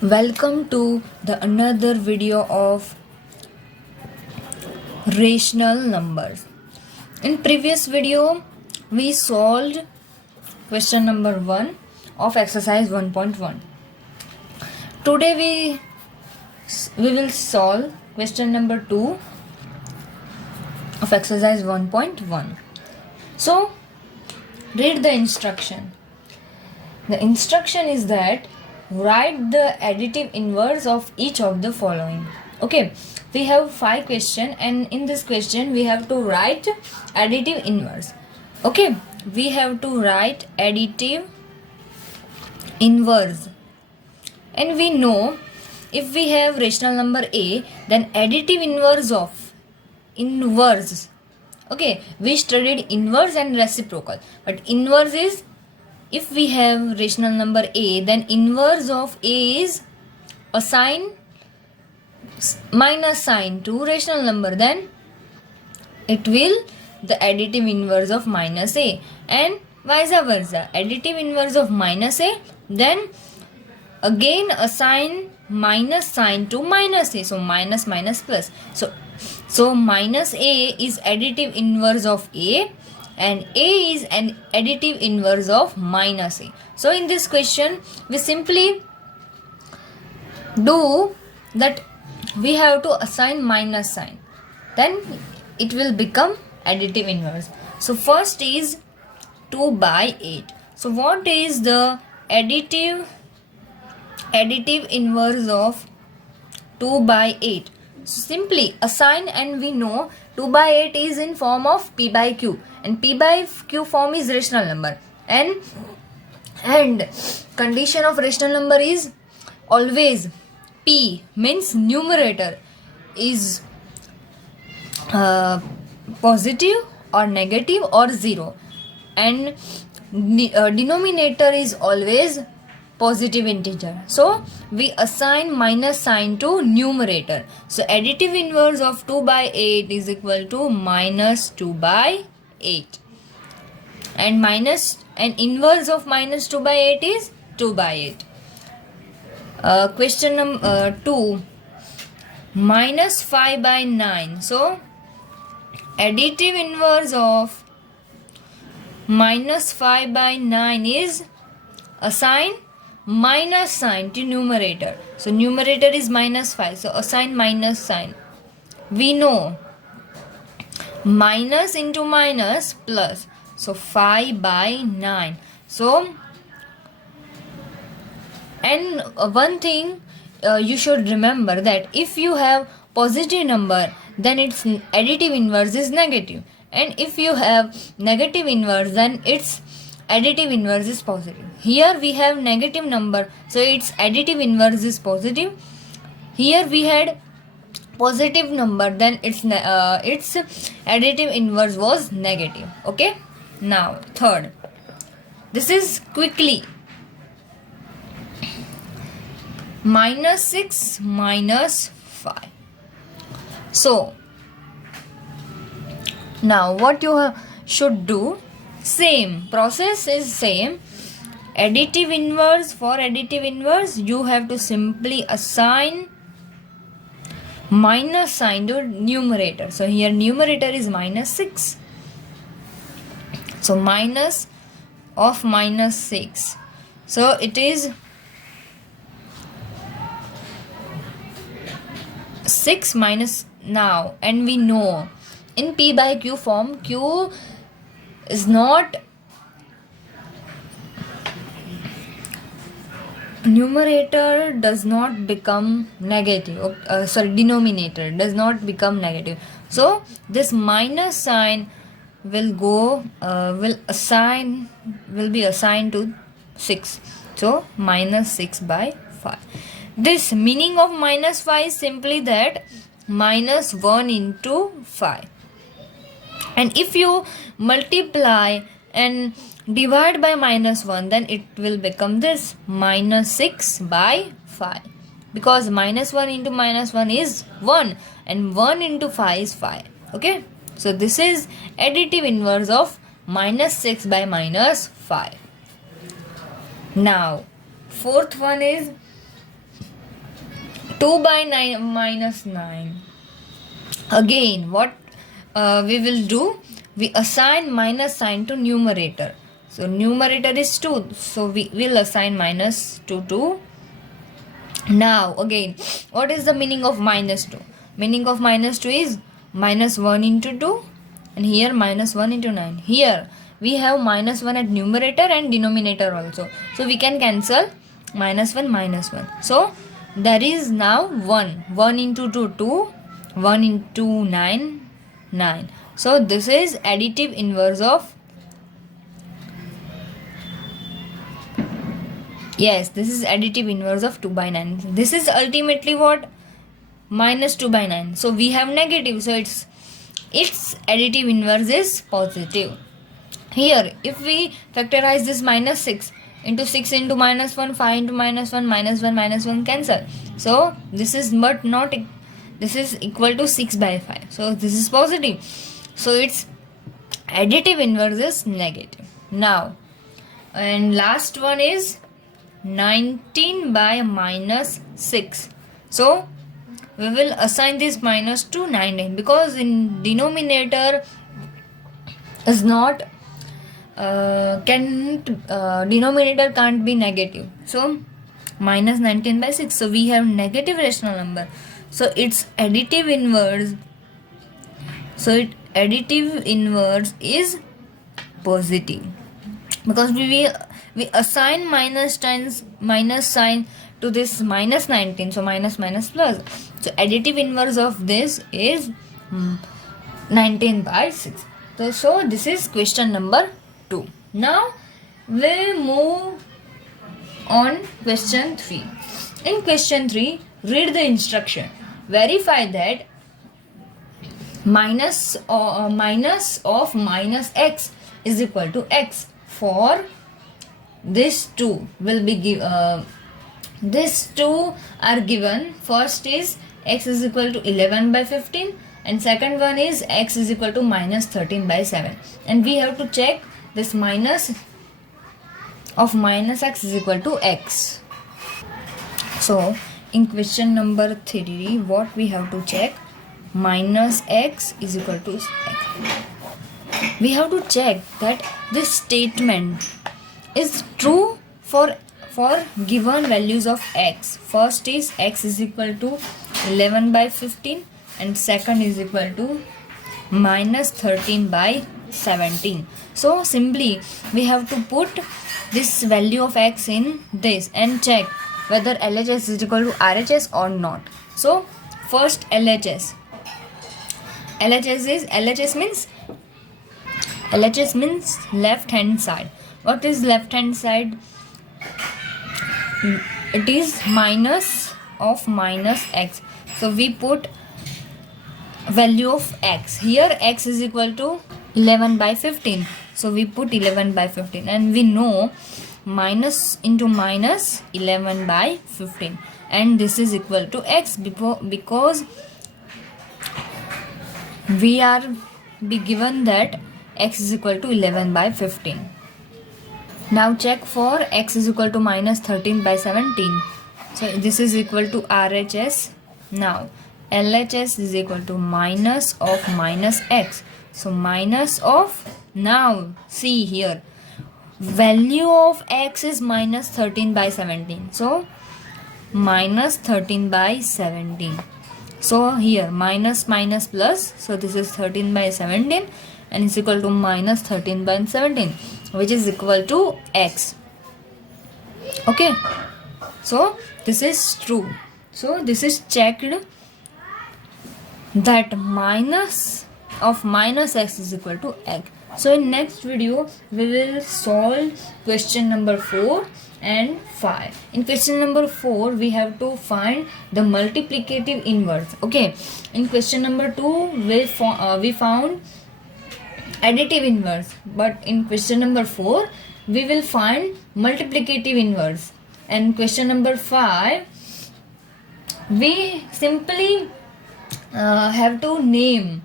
Welcome to the another video of rational numbers. In previous video we solved question number 1 of exercise 1.1. Today we will solve question number 2 of exercise 1.1. So read the instruction. The instruction is that write the additive inverse of each of the following. Okay, we have 5 questions and in this question we have to write additive inverse. Okay, we have to write additive inverse, and we know if we have rational number a, then additive inverse of inverse. Okay, we studied inverse and reciprocal, but inverse is, if we have rational number a, then inverse of a is a sign minus sign to rational number, then it will the additive inverse of minus a, and vice versa. Additive inverse of minus a, then again a sign minus sign to minus a, so minus minus plus. So minus a is additive inverse of a, and a is an additive inverse of minus a. So in this question we simply do that, we have to assign minus sign, then it will become additive inverse. So first is 2 by 8. So what is the additive inverse of 2 by 8? So simply assign, and we know 2 by 8 is in form of p by q, and p by q form is rational number, and condition of rational number is always p means numerator is positive or negative or 0, and denominator is always positive integer. So we assign minus sign to numerator. So additive inverse of 2 by 8 is equal to minus 2 by 8, and inverse of minus 2 by 8 is 2 by 8. Question number 2, minus 5 by 9. So additive inverse of minus 5 by 9 is assign minus sign to numerator. So numerator is minus 5, so assign minus sign. We know minus into minus plus, so 5 by 9. So, and one thing you should remember, that if you have positive number, then its additive inverse is negative, and if you have negative inverse, then its additive inverse is positive. Here we have negative number, so its additive inverse is positive. Here we had positive number, then its additive inverse was negative. Okay, now third, this is quickly, minus 6 minus 5. So now what you should do, same process is same. Additive inverse, for additive inverse you have to simply assign minus sign to numerator. So here numerator is minus 6, so minus of minus 6, so it is 6 minus now, and we know in p by q form, q is not, numerator does not become negative, denominator does not become negative. So this minus sign will be assigned to 6, so minus 6 by 5. This meaning of minus 5 is simply that minus 1 into 5, and if you multiply and divide by minus 1, then it will become this minus 6 by 5, because minus 1 into minus 1 is 1, and 1 into 5 is 5. Okay, so this is additive inverse of minus 6 by minus 5. Now fourth one is 2 by 9 minus 9. Again, what we will do? We assign minus sign to numerator. So numerator is 2. So we will assign minus 2 to. Now again, what is the meaning of minus 2? Meaning of minus 2 is minus 1 into 2, and here minus 1 into 9. Here we have minus 1 at numerator and denominator also. So we can cancel minus 1 minus 1. So there is now 1. 1 into 2 2. 1 into 9 9. So this is additive inverse of. Yes, this is additive inverse of 2 by 9. This is ultimately what? Minus 2 by 9. So we have negative. So its additive inverse is positive. Here, if we factorize this minus 6 into 6 into minus 1, 5 into minus 1, minus 1 cancel. So this is but not. This is equal to 6 by 5. So this is positive. So its additive inverse is negative. Now, and last one is 19 by minus 6. So we will assign this minus to 19 because in denominator is not denominator can't be negative. So minus 19 by 6. So we have negative rational number. So its additive inverse. So additive inverse is positive because we assign minus sign to this minus 19. So minus plus. So additive inverse of this is 19 by 6. So this is question number 2. Now we move on question 3. In question 3, read the instruction. Verify that minus of minus x is equal to x. For this 2 will be given. These 2 are given. First is x is equal to 11 by 15 and second one is x is equal to minus 13 by 7. And we have to check this minus of minus x is equal to x. So in question number 3, what we have to check? Minus x is equal to x. We have to check that this statement is true for given values of x. First is x is equal to 11 by 15 and second is equal to minus 13 by 17. So simply we have to put this value of x in this and check whether LHS is equal to RHS or not. So first LHS means left hand side. What is left hand side? It is minus of minus x. So we put value of x. Here x is equal to 11 by 15. So we put 11 by 15 and we know minus into minus 11 by 15 and this is equal to x because we are be given that x is equal to 11 by 15. Now check for x is equal to minus 13 by 17. So this is equal to RHS. Now LHS is equal to minus of minus x. So minus of, now see here, value of x is minus 13 by 17. So minus 13 by 17. So here minus plus. So this is 13 by 17 and it's equal to minus 13 by 17, which is equal to x. Okay. So this is true. So this is checked that minus of minus x is equal to x. So in next video we will solve question number 4 and 5. In question number 4 we have to find the multiplicative inverse. Okay. In question number 2 we found additive inverse, but in question number 4 we will find multiplicative inverse, and question number 5 we simply have to name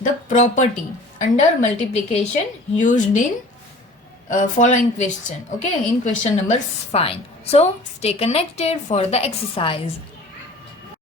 the property under multiplication used in following question. Okay, in question number 5. So stay connected for the exercise.